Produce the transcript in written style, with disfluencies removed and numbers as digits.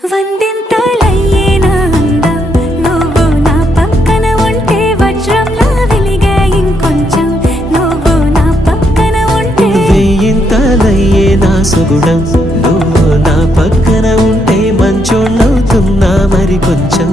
వందింతలయ్యేనా అందం నువ్వు నా పక్కన ఉంటే వజ్రంలా వెలిగే ఇంకొంచెం నువ్వు నా పక్కన ఉంటే వెయ్యింతలయ్యేనా సుగుణం నువ్వు నా పక్కన ఉంటే మంచోళ్ళవుతున్నా మరి కొంచెం